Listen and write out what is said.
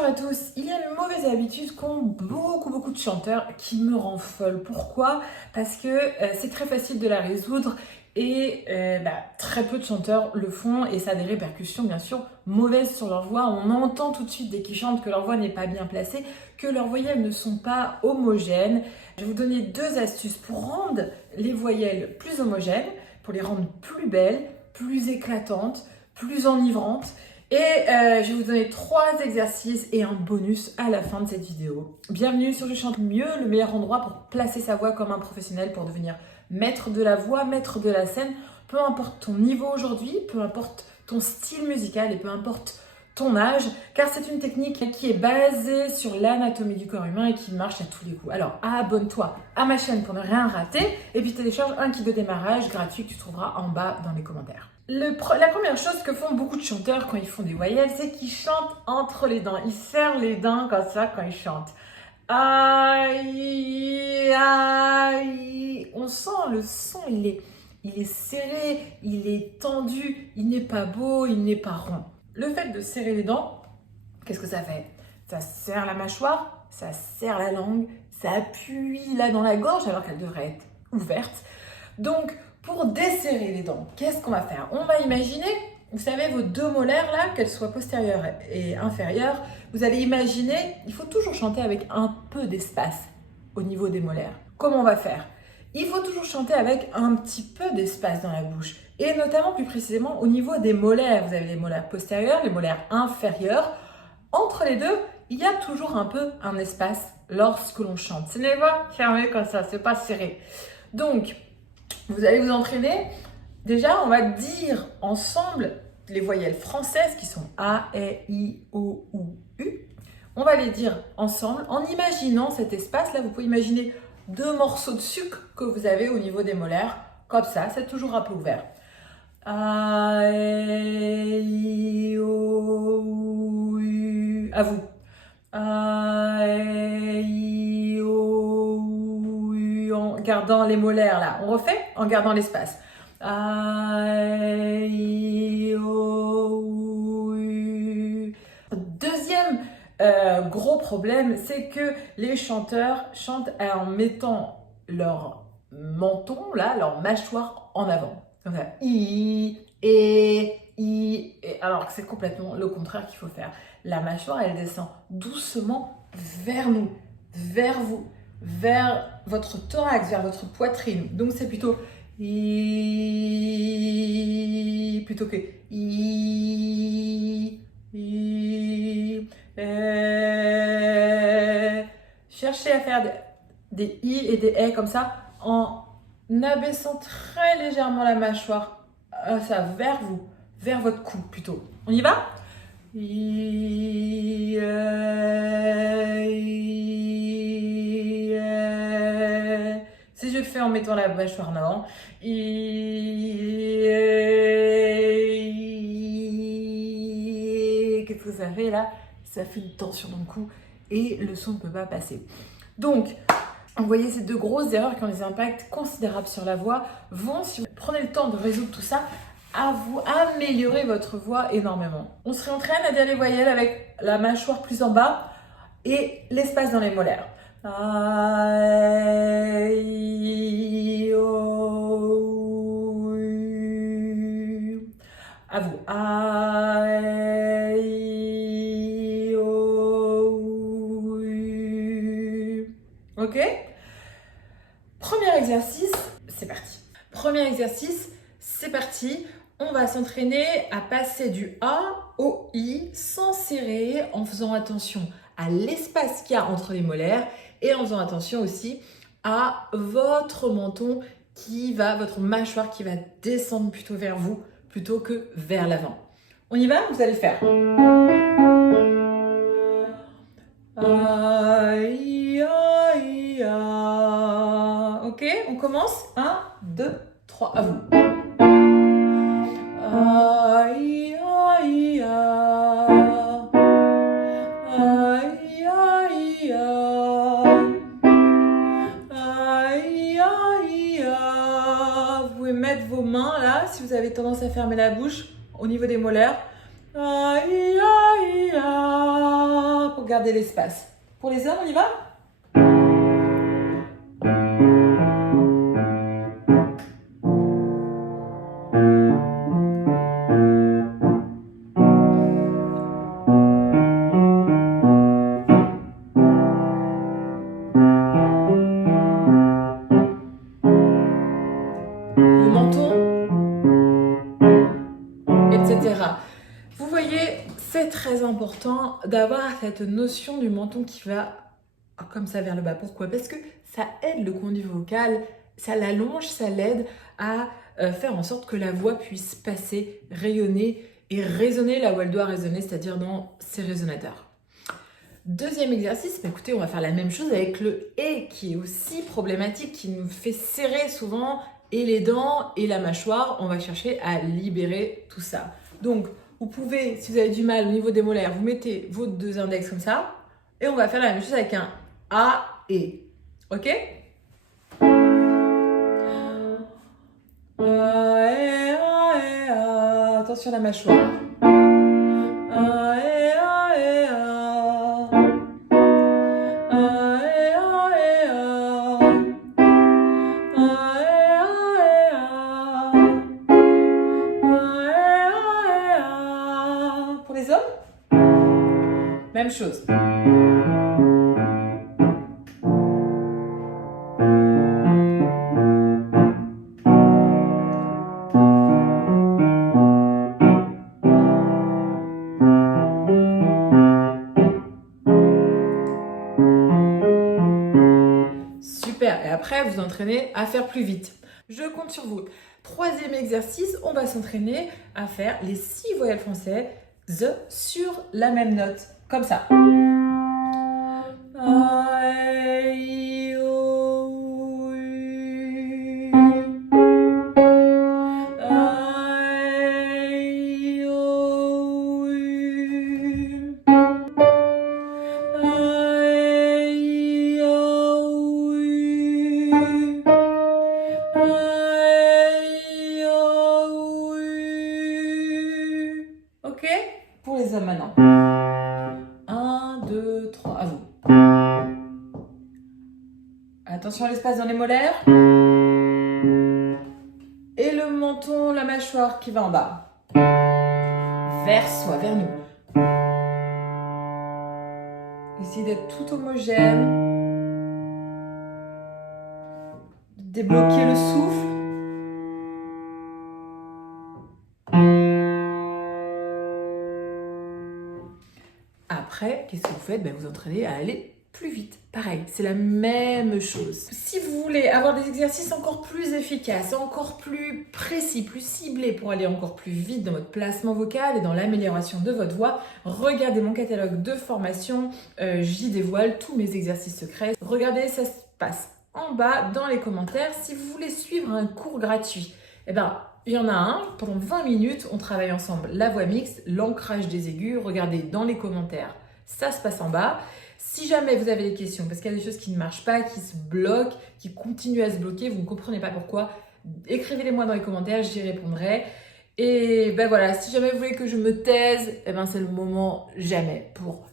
Bonjour à tous, il y a une mauvaise habitude qu'ont beaucoup de chanteurs qui me rend folle. Pourquoi? Parce que c'est très facile de la résoudre et très peu de chanteurs le font et ça a des répercussions bien sûr mauvaises sur leur voix. On entend tout de suite dès qu'ils chantent que leur voix n'est pas bien placée, que leurs voyelles ne sont pas homogènes. Je vais vous donner deux astuces pour rendre les voyelles plus homogènes, pour les rendre plus belles, plus éclatantes, plus enivrantes. Et je vais vous donner 3 exercices et un bonus à la fin de cette vidéo. Bienvenue sur Je chante mieux, le meilleur endroit pour placer sa voix comme un professionnel, pour devenir maître de la voix, maître de la scène. Peu importe ton niveau aujourd'hui, peu importe ton style musical et peu importe ton âge, car c'est une technique qui est basée sur l'anatomie du corps humain et qui marche à tous les coups. Alors abonne-toi à ma chaîne pour ne rien rater et puis télécharge un kit de démarrage gratuit que tu trouveras en bas dans les commentaires. La première chose que font beaucoup de chanteurs quand ils font des voyelles, c'est qu'ils chantent entre les dents. Ils serrent les dents comme ça quand ils chantent. Aïe, aïe. On sent le son, il est serré, il est tendu, il n'est pas beau, il n'est pas rond. Le fait de serrer les dents, qu'est-ce que ça fait? Ça serre la mâchoire, ça serre la langue, ça appuie là dans la gorge alors qu'elle devrait être ouverte. Donc, pour desserrer les dents, qu'est-ce qu'on va faire? On va imaginer, vous savez, vos 2 molaires là, qu'elles soient postérieures et inférieures, vous allez imaginer, il faut toujours chanter avec un peu d'espace au niveau des molaires. Comment on va faire? Il faut toujours chanter avec un petit peu d'espace dans la bouche et notamment plus précisément au niveau des molaires. Vous avez les molaires postérieures, les molaires inférieures. Entre les deux, il y a toujours un peu un espace lorsque l'on chante. Ce n'est pas fermé comme ça, c'est pas serré. Donc, vous allez vous entraîner. Déjà, on va dire ensemble les voyelles françaises qui sont A, E, I, O, U. On va les dire ensemble en imaginant cet espace. Là, vous pouvez imaginer 2 morceaux de sucre que vous avez au niveau des molaires. Comme ça, c'est toujours un peu ouvert. A, E, I, O, U. À vous. A, E, I, O, U. En gardant les molaires là. On refait en gardant l'espace. A, E, I, O, U. Deuxième gros problème, c'est que les chanteurs chantent en mettant leur menton, là, leur mâchoire en avant. Comme ça, I, alors que c'est complètement le contraire qu'il faut faire. La mâchoire, elle descend doucement vers nous, vers vous, vers votre thorax, vers votre poitrine. Donc c'est plutôt I, plutôt que I. Cherchez à faire des I et des E comme ça en abaissant très légèrement la mâchoire ça vers vous, vers votre cou plutôt. On y va? I, si je le fais en mettant la mâchoire en avant. Qu'est-ce que ça fait là? Ça fait une tension dans le cou et le son ne peut pas passer. Donc, vous voyez ces 2 grosses erreurs qui ont des impacts considérables sur la voix vont, si vous prenez le temps de résoudre tout ça, à vous améliorer votre voix énormément. On se réentraîne à dire les voyelles avec la mâchoire plus en bas et l'espace dans les molaires. A, I, O, U. À vous. A, I, O, U. Ok? Premier exercice, c'est parti. Premier exercice, c'est parti. On va s'entraîner à passer du A au I sans serrer, en faisant attention à l'espace qu'il y a entre les molaires et en faisant attention aussi à votre menton votre mâchoire qui va descendre plutôt vers vous plutôt que vers l'avant. On y va? Vous allez faire. Aïe, aïe, aïe. Ok, on commence. 1, 2, 3, à vous. Aïe, aïe, aïe. Aïe, aïe, aïe. Aïe, aïe, aïe. Vous pouvez mettre vos mains là, si vous avez tendance à fermer la bouche, au niveau des molaires. Aïe, aïe, aïe. garder l'espace. Pour les hommes, on y va? Le menton, etc. Vous voyez, c'est très important d'avoir cette notion du menton qui va comme ça vers le bas. Pourquoi? Parce que ça aide le conduit vocal, ça l'allonge, ça l'aide à faire en sorte que la voix puisse passer, rayonner et résonner là où elle doit résonner, c'est-à-dire dans ses résonateurs. Deuxième exercice, écoutez, on va faire la même chose avec le « et » qui est aussi problématique, qui nous fait serrer souvent et les dents et la mâchoire. On va chercher à libérer tout ça. Donc, vous pouvez, si vous avez du mal au niveau des molaires, vous mettez vos deux index comme ça et on va faire la même chose avec un « a » et. Ok? Attention à la mâchoire. Pour les hommes, même chose. Super, et après vous entraînez à faire plus vite. Je compte sur vous. Troisième exercice, on va s'entraîner à faire les 6 voyelles françaises sur la même note, comme ça. Ok? Pour les hommes maintenant. 1, 2, 3, à vous. Attention à l'espace dans les molaires. Et le menton, la mâchoire qui va en bas. Vers soi, vers nous. Essayez d'être tout homogène. Débloquer le souffle. Après, qu'est-ce que vous faites? Vous entraînez à aller plus vite. Pareil, c'est la même chose. Si vous voulez avoir des exercices encore plus efficaces, encore plus précis, plus ciblés pour aller encore plus vite dans votre placement vocal et dans l'amélioration de votre voix, regardez mon catalogue de formation. J'y dévoile tous mes exercices secrets. Regardez, ça se passe en bas dans les commentaires. Si vous voulez suivre un cours gratuit, il y en a un, pendant 20 minutes, on travaille ensemble la voix mixte, l'ancrage des aigus. Regardez dans les commentaires, ça se passe en bas. Si jamais vous avez des questions, parce qu'il y a des choses qui ne marchent pas, qui se bloquent, qui continuent à se bloquer, vous ne comprenez pas pourquoi, écrivez-les-moi dans les commentaires, j'y répondrai. Et voilà, si jamais vous voulez que je me taise, c'est le moment jamais pour